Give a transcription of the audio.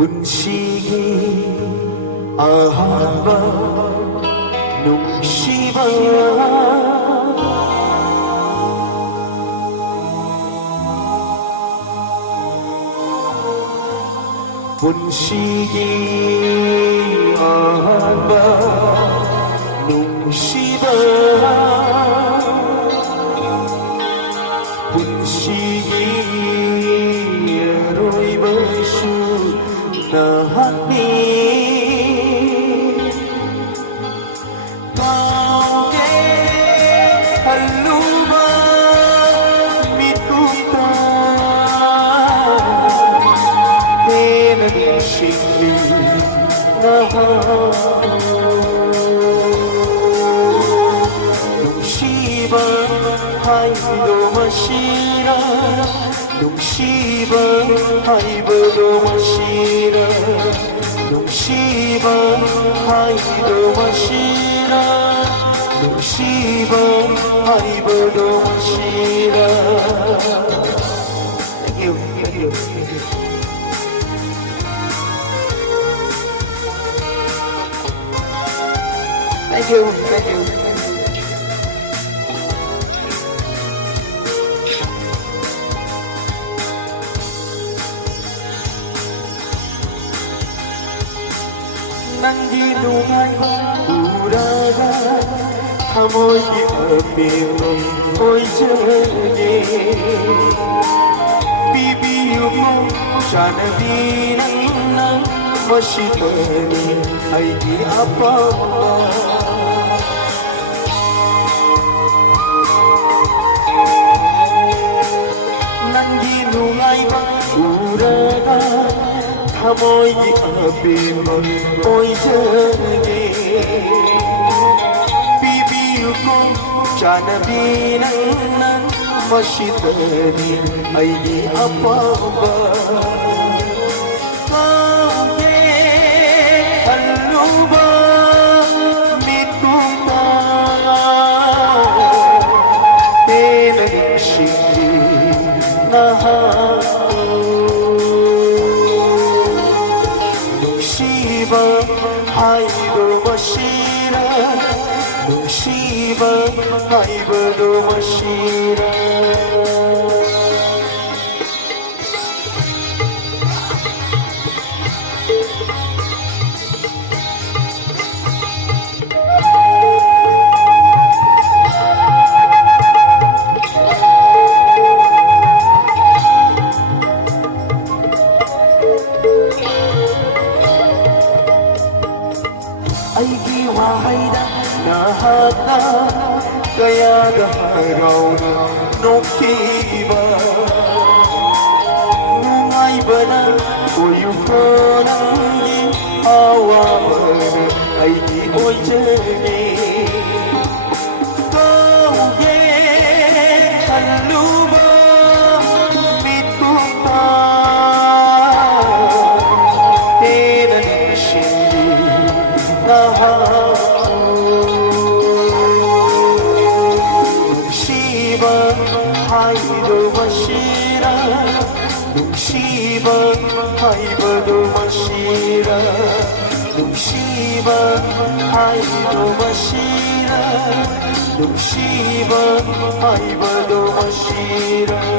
분식이 아한바 농시바 분식이 아한바 농시바 분식이 에로이 벌수 나하니 가게 할루바 미투다 해는 신리 나하 농시바 하이도 마시라 농시바 하이버도 마시라 농시바 하이도 마시라 농시바 하이버도 마시라 Thank you. Thank you. Thank you. nanginungan uraga amoy iapil ko'y jage bibiyong mo sana binang masitani ay di apa nanginungay uraga amoy iapil ko'y jage bibiyong mo sana binang masitani ay di apa 농시바 하이도 마시라 농시바 하이버도 마시라 ay giwahayda lahat na kaya gaharaw na nukiba nungay ba na kuyo ko nang awa ba na ay di oy jagi kauge haluba mituta tenan shindi 농시바 하이도 마시라 농시바 하이버도 마시라 농시바 하이도 마시라 농시바 하이버도 마시라